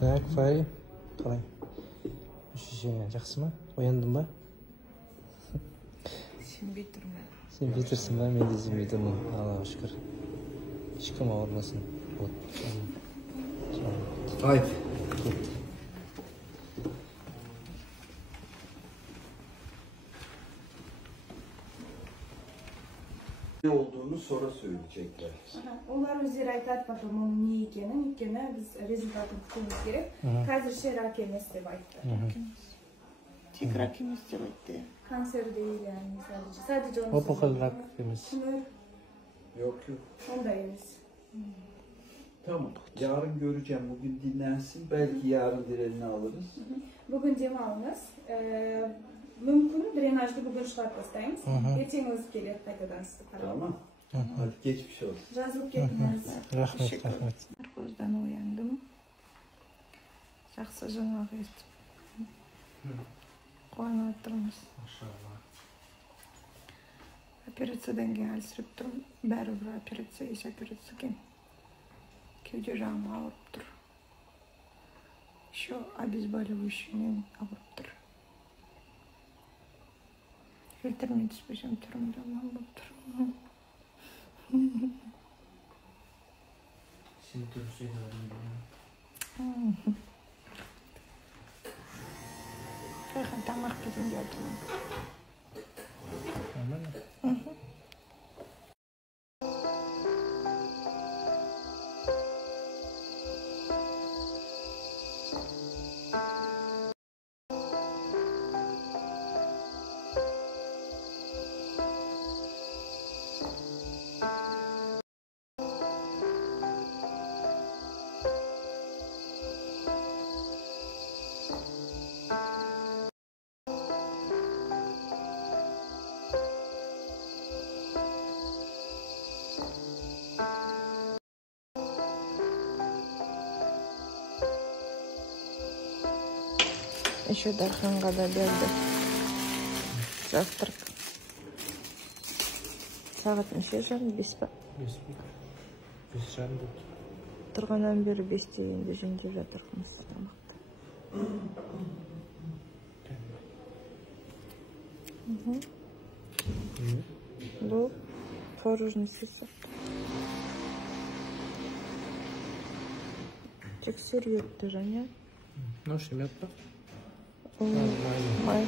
Так, Фари, қалай? Ощущение жақсы ма? Ояндың ба? Сенбей тұрмын. Сенбей тұрсың ба? Мен де сенбей тұрмын. Аллаға шүкір. Ешкім ауырмасын. Haydi. Ne olduğunu sonra söyleyecekler. Onlar özleri aytат потом onun ne ekeni, өйткені biz результатын күтуіміз керек. Қазірше рак емес деп айтты. Тек рак емес деп айтты. Kanser değil yani sadece onu Опухоль рак емес. Tümör Yok. onda емес. Tamam. Yarın göreceğim. Bugün dinlensin. Belki yarın direnini alırız. Bugün demалыңыз. Мүмкін дренажды бүгін шығарып тастаймыз. Ертең өзі келеді қайтадан сізді қарап. Tamam. Hadi geçmiş olsun. Жазылып кетіңіз. Рахмет, рахмет. Наркоздан ояндым. Жақсы жаңалық естіп. Қуанып отырмыз. Операциядан кейін әлсіреп тұрмын. Бәрібір операция, еш операция екен. Кеуде жағым ауырып тұр. Еще обезболивающиймен ауырып тұр. Фильтрмен түспесем түрім жаман болып тұр. Сен түрсең Тамақ кезінде отырмын. Еще Дарханға да берді. Завтрак. Сағат неше жарым? 5 па? 5 жарым болды. Тұрғаннан бері 5-те енді жөндеп жатырмыз тамақты. Бұл творожный сырсақ. Тексеру етті және. Ну, шемет па? Май.